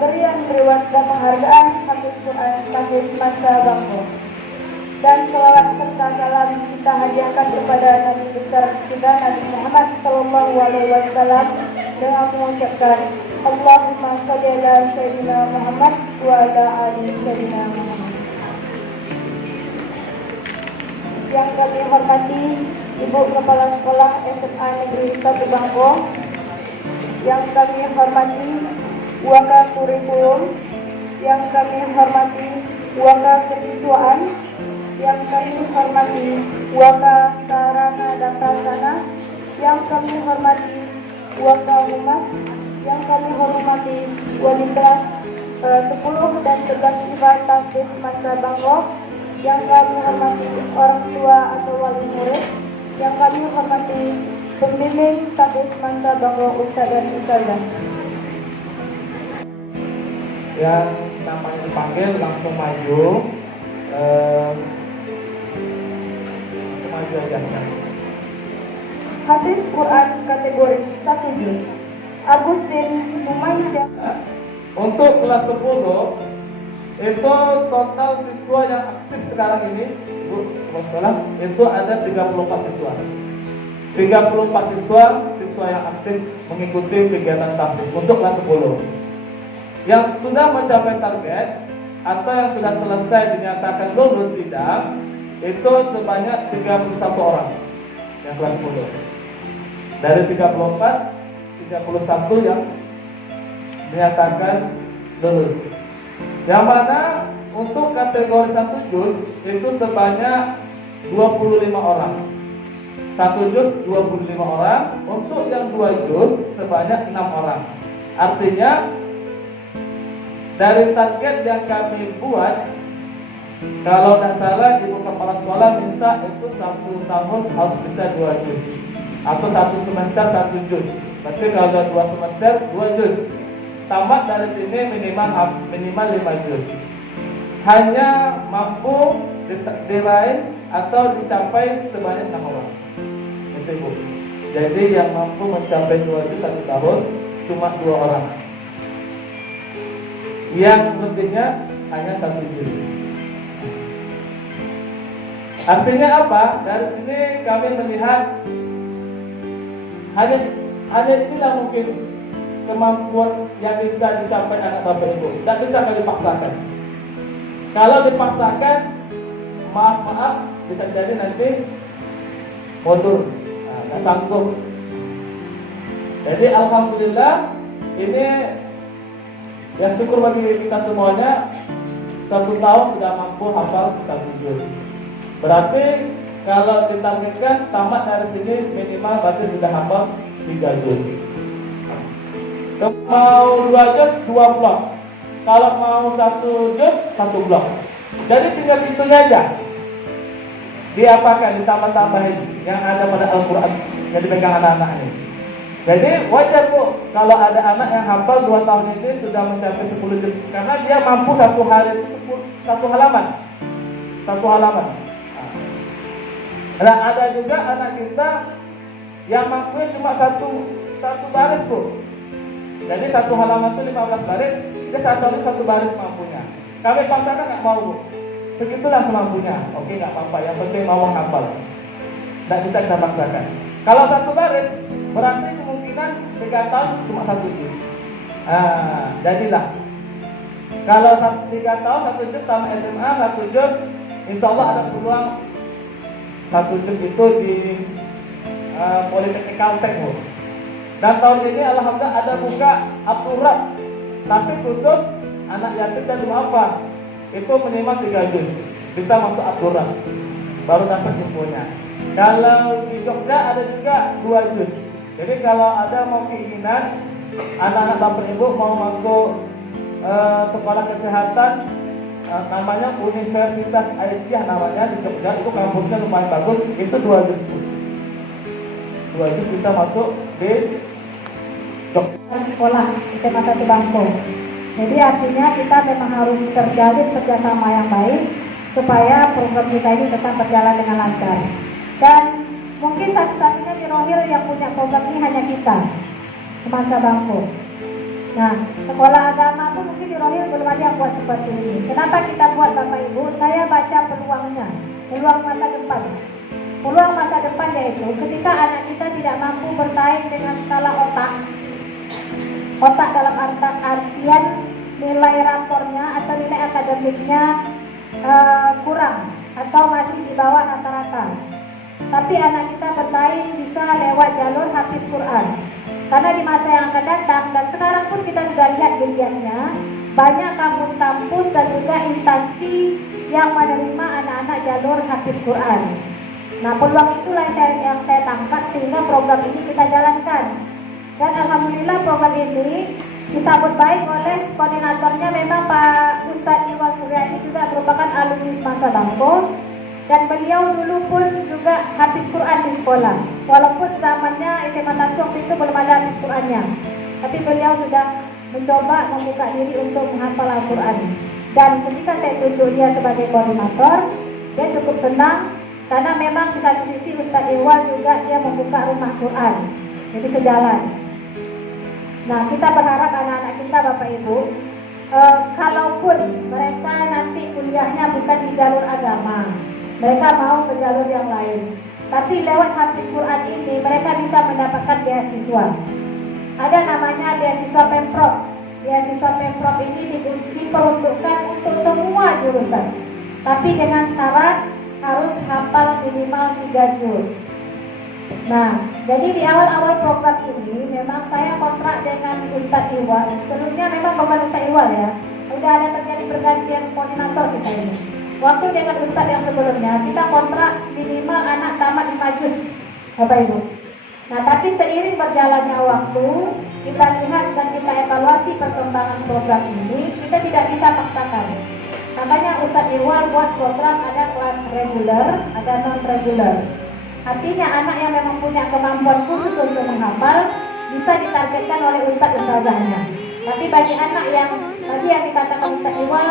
pemberian reward dan penghargaan Hafiz Quran Tahfiz Masa Bangko. Dan selawat serta salam kita hadiahkan kepada Nabi besar kita Nabi Muhammad Sallallahu Alaihi Wasallam dengan mengucapkan Allahumma sholli ala Sayyidina Muhammad wa ala ali Sayyidina Muhammad. Yang kami hormati Ibu Kepala Sekolah SMA Negeri 1 Bangko, yang kami hormati Waka Kurikulum, yang kami hormati Waka Kesiswaan, yang kami hormati Waka Sarana dan Prasarana, yang kami hormati Waka Humas, yang kami hormati wali kelas 10 dan 11 IPA Tahfiz Masa Bangko, yang kami hormati orang tua atau wali murid, yang kami hormati pembimbing Tahfiz Masa Bangko Ustaz dan Ustazah. Yang namanya dipanggil langsung maju. Maju aja. Hafiz Quran kategori 1 juz Agustin Numaisyah. Untuk kelas 10 itu total siswa yang aktif sekarang ini, Ibu Kepala Sekolah, itu ada 34 siswa. 34 siswa yang aktif mengikuti kegiatan tahfiz untuk kelas 10. Yang sudah mencapai target atau yang sudah selesai dinyatakan lulus sidang itu sebanyak 31 orang yang kelas 10. Dari 34, 31 yang dinyatakan lulus. Yang mana untuk kategori 1 juz itu sebanyak 25 orang. 1 juz 25 orang, untuk yang 2 juz sebanyak 6 orang. Artinya dari target yang kami buat, kalau tidak salah Ibu Kepala Sekolah minta itu 1 tahun harus bisa 2 juz, atau 1 semester 1 juz. Berarti kalau 2 semester 2 juz, tamat dari sini minimal 5 juz. Hanya mampu diraih atau dicapai sebanyak 6 orang. Itu Ibu. Jadi yang mampu mencapai 2 juz 1 tahun cuma 2 orang. Yang lebihnya hanya 1 juz. Artinya apa? Dari sini kami melihat hanya inilah mungkin kemampuan yang bisa dicapai anak bapak ibu. Tidak bisa kami paksakan. Kalau dipaksakan, maaf, bisa jadi nanti mundur, nggak sanggup. Jadi alhamdulillah ini ya syukur bagi kita semuanya, 1 tahun sudah mampu hafal 1 juz. Berarti kalau ditargetkan tamat dari sini minimal berarti sudah hafal 3 juz. Mau 2 juz 2 blok. Kalau mau 1 juz 1 blok. Jadi tinggal hitung aja. Diapakan, ditambah-tambahin yang ada pada Al-Quran yang dipegang anak-anak ini. Jadi wajar Bu kalau ada anak yang hafal 2 tahun ini sudah mencapai 10 juz, karena dia mampu 1 hari itu 1 halaman. 1 halaman. Nah, ada juga anak kita yang mampu cuma satu baris Bu. Jadi 1 halaman itu 15 baris, dia 1 baris mampunya. Kami paksakan nggak mau Bu. Begitulah semampunya. Oke, nggak apa-apa. Yang penting mau menghafal. Nggak bisa kita paksakan. Kalau 1 baris, berarti kemungkinan 3 tahun cuma 1 juz. Jadilah. Kalau 3 tahun 1 juz sama SMA 1 juz, insya Allah ada peluang 1 juz itu di Politeknik Kalteng Bu. Dan tahun ini alhamdulillah ada buka Abdurrahman, tapi khusus anak yatim dan duafa. Itu minimal 3 juz bisa masuk Abdurrahman, baru dapat infonya. Kalau di Jogja ada juga 2 juz. Jadi kalau ada mau keinginan anak-anak bapak ibu mau masuk sekolah kesehatan, namanya Universitas Aisyah namanya di Jogja, itu kampusnya lumayan bagus, itu 2 juz. 2 juz bisa masuk di Jogja. Sekolah SMA 1 Bangko. Jadi artinya kita memang harus terjalin kerjasama yang baik supaya program kita ini tetap berjalan dengan lancar. Dan mungkin satu-satunya di Rohil yang punya program ini hanya kita, Semasa Bangko. Nah, sekolah agama pun mungkin di Rohil belum ada yang buat seperti ini. Kenapa kita buat Bapak Ibu? Saya baca peluangnya, peluang masa depan. Peluang masa depan yaitu ketika anak kita tidak mampu bersaing dengan skala otak dalam artian nilai rapornya atau nilai akademiknya kurang atau masih di bawah rata-rata. Tapi anak kita bersaing bisa lewat jalur hafiz Quran. Karena di masa yang akan datang dan sekarang pun kita sudah lihat geliatnya, banyak kampus-kampus dan juga instansi yang menerima anak-anak jalur hafiz Quran. Nah, peluang itulah yang saya tangkap sehingga program ini kita jalankan. Dan alhamdulillah program ini disambut baik oleh koordinatornya, memang Pak Ustadz Iwan Surya ini juga merupakan alumni Semangka Bangko. Dan beliau dulu pun juga hafiz Quran di sekolah. Walaupun zamannya SMA Tansuk itu belum ada hafiz Qurannya, tapi beliau sudah mencoba membuka diri untuk menghafal Al-Quran. Dan ketika saya tunjuk dia sebagai koordinator, dia cukup senang karena memang di satu sisi Ustaz Iwan juga dia membuka rumah Quran. Jadi sejalan. Nah, kita berharap anak-anak kita Bapak Ibu, kalaupun mereka nanti kuliahnya bukan di jalur agama, mereka mau ke jalur yang lain, tapi lewat hafiz Quran ini mereka bisa mendapatkan beasiswa. Ada namanya beasiswa Pemprov. Beasiswa Pemprov ini diperuntukkan untuk semua jurusan, tapi dengan syarat harus hafal minimal 3 juz. Nah, jadi di awal-awal program ini memang saya kontrak dengan Ustadz Iwan. Sebelumnya memang bukan Ustadz Iwan ya, udah ada terjadi pergantian koordinator kita ini. Waktu dengan Ustadz yang sebelumnya, kita kontrak minimal anak tamat 5 juz, Bapak Ibu. Nah, tapi seiring berjalannya waktu, kita lihat dan kita evaluasi perkembangan program ini, kita tidak bisa paksakan. Makanya Ustadz Iwan buat program ada kelas reguler, ada non-reguler. Artinya anak yang memang punya kemampuan khusus untuk menghafal, bisa ditargetkan oleh Ustadz-Ustadzahnya. Tapi bagi anak yang tadi yang dikatakan Ustadz Iwan,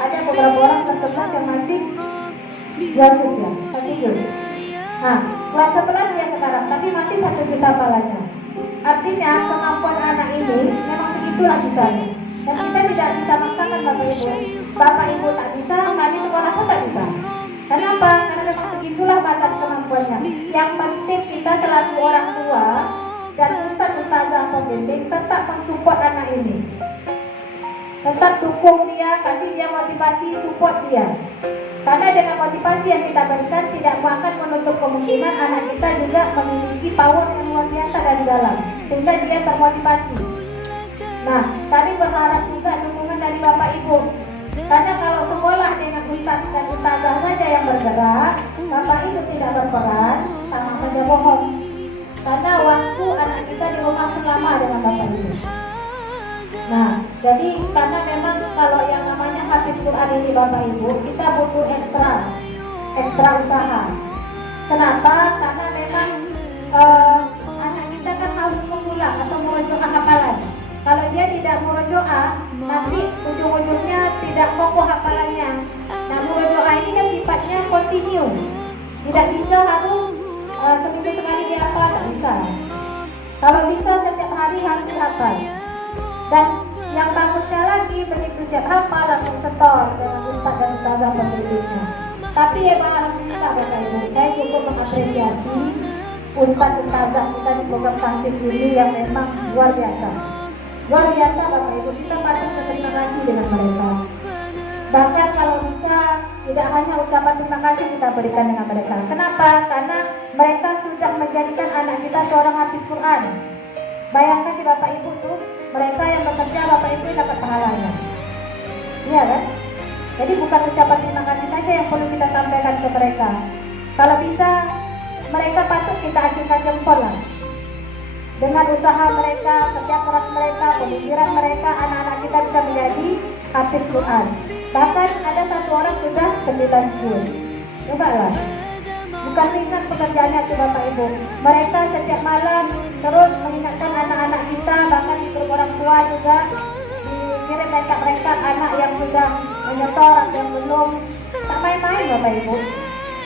ada beberapa orang terkenal yang masih jauh ya, masih jauh. Nah, kelas 11 dia sekarang, tapi masih 1 juta hafalannya. Artinya kemampuan anak ini memang begitulah bisanya. Dan kita tidak bisa maksakan Bapak Ibu. Bapak Ibu tak bisa, kami sekolah pun tak bisa. Kenapa? Karena memang begitulah batas kemampuannya. Yang penting kita selaku orang tua dan ustaz-ustazah pembimbing tetap mensupport anak ini. Tetap dukung dia, kasih dia motivasi, support dia. Karena dengan motivasi yang kita berikan tidak akan menutup kemungkinan anak kita juga memiliki power yang luar biasa dari dalam, sehingga dia termotivasi. Nah, kami berharap juga dukungan dari Bapak Ibu. Karena kalau sekolah dengan ustaz dan ustazah saja yang bergerak, Bapak Ibu tidak berperan, sama saja bohong. Karena waktu anak kita di rumah selama dengan Bapak Ibu. Nah, jadi karena memang kalau yang namanya hafiz Quran ini Bapak Ibu, kita butuh ekstra usaha. Kenapa? Karena memang anak kita kan harus mengulang atau merujuk hafalan. Kalau dia tidak merujuk nanti ujung-ujungnya tidak kokoh hafalannya. Nah, merujuk ini kan sifatnya continue. Tidak bisa harus seminggu sekali dihafal, tak bisa. Kalau bisa setiap hari harus dihafal. Dan yang bagusnya lagi, begitu siap hafal langsung setor dengan ustaz dan ustazah pembidiknya. Tapi memang alhamdulillah Bapak Ibu, saya cukup mengapresiasi ustaz ustazah kita di program Santis ini yang memang luar biasa. Luar biasa Bapak Ibu, kita patut berterima kasih dengan mereka. Bahkan kalau bisa, tidak hanya ucapan terima kasih kita berikan dengan mereka. Kenapa? Karena mereka sudah menjadikan anak kita seorang hafiz Quran. Bayangkan di Bapak Ibu tuh, mereka yang bekerja Bapak Ibu dapat pahalanya. Iya kan? Jadi bukan ucapan terima kasih saja yang perlu kita sampaikan ke mereka. Kalau bisa, mereka patut kita acungkan jempol lah. Dengan usaha mereka, kerja keras mereka, pemikiran mereka, anak-anak kita bisa menjadi hafiz Quran. Bahkan ada satu orang sudah 9 juz. Coba lah. Bukan ringan pekerjaannya tuh Bapak Ibu. Mereka setiap malam terus mengingatkan anak-anak kita, bahkan di grup orang tua juga dikirim mereka anak yang sudah menyetor atau yang belum. Tak main-main Bapak Ibu.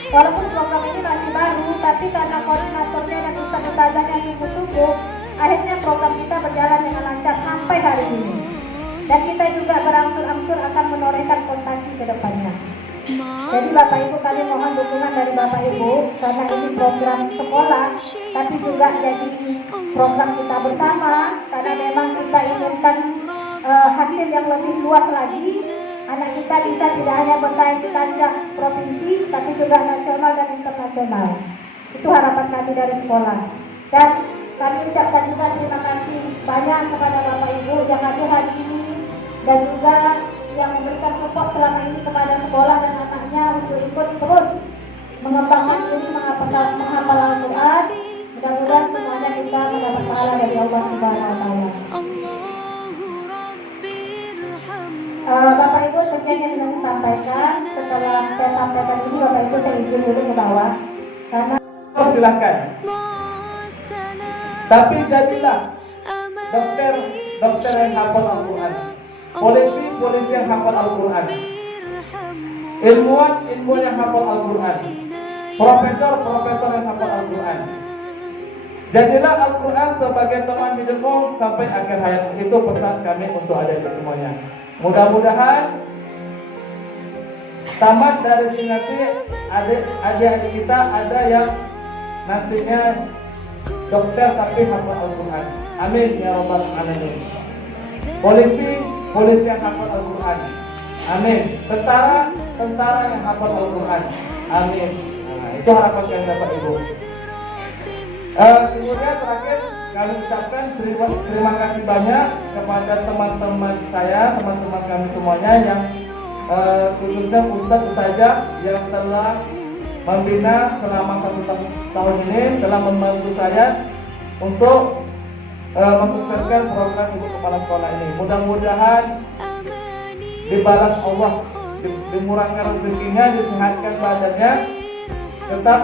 Walaupun program ini masih baru, tapi karena koordinatornya dan ustaz-ustazahnya sungguh-sungguh, akhirnya program kita berjalan dengan lancar sampai dan kita juga berangsur-angsur akan menorehkan prestasi ke depannya. Jadi Bapak Ibu, kami mohon dukungan dari Bapak Ibu karena ini program sekolah, tapi juga jadi program kita bersama karena memang kita inginkan hasil yang lebih luas lagi. Anak kita bisa tidak hanya bersaing di kancah provinsi, tapi juga nasional dan internasional. Itu harapan kami dari sekolah. Dan kami ucapkan juga terima kasih banyak kepada Bapak Ibu yang hadir hari ini dan juga yang memberikan support selama ini kepada sekolah dan anaknya untuk ikut terus mengembangkan diri menghafal Al-Quran. Mudah-mudahan semuanya kita mendapat pahala dari Allah Subhanahu wa Ta'ala. Bapak Ibu, seperti yang ingin sampaikan, setelah saya sampaikan ini Bapak Ibu saya izin dulu ke bawah karena silakan. Tapi jadilah dokter yang hafal Al-Quran, polisi yang hafal Al-Quran, ilmuwan yang hafal Al-Quran, profesor yang hafal Al-Quran. Jadilah Al-Quran sebagai teman hidupmu sampai akhir hayat. Itu pesan kami untuk adik semuanya. Mudah-mudahan tamat dari sini nanti adik-adik kita ada yang nantinya dokter tapi hafal Al-Quran. Amin ya rabbal alamin. Polisi yang hafal Al-Quran. Amin. Tentara yang hafal Al-Quran. Amin. Nah, itu harapan kami Bapak Ibu. Kemudian terakhir kami ucapkan terima kasih banyak kepada teman-teman saya, teman-teman kami semuanya yang khususnya Ustazah yang telah membina selama 1 tahun ini, telah membantu saya untuk mensukseskan program Ibu Kepala Sekolah ini. Mudah-mudahan dibalas Allah, dimurahkan rezekinya, disehatkan badannya, tetap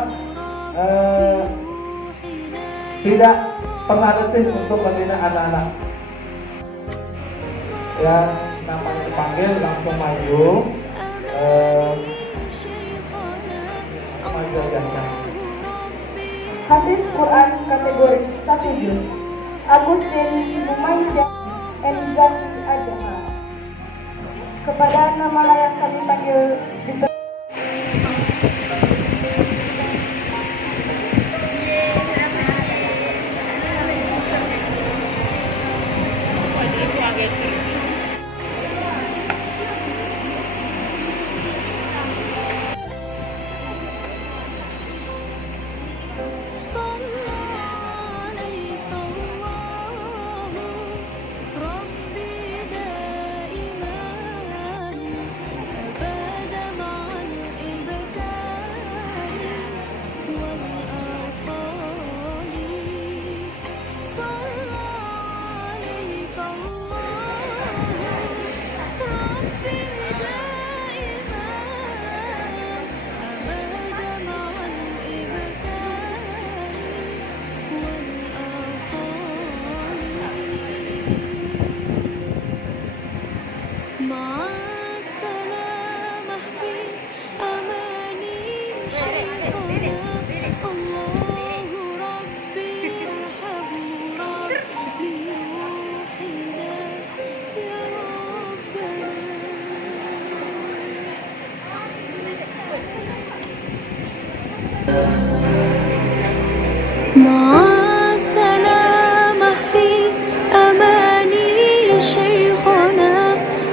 tidak pernah letih untuk membina anak-anak. Ya, namanya dipanggil langsung maju. Maju aja. Hadis Quran kategori 1 juz. Agus Deni Mumayyidah Elizati Ajaha. Kepada nama layak kami panggil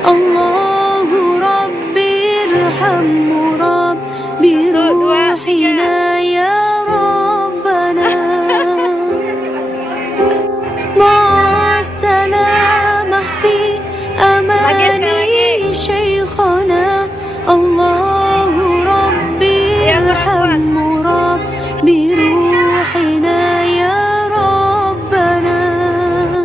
الله ربي ارحم ربي روحنا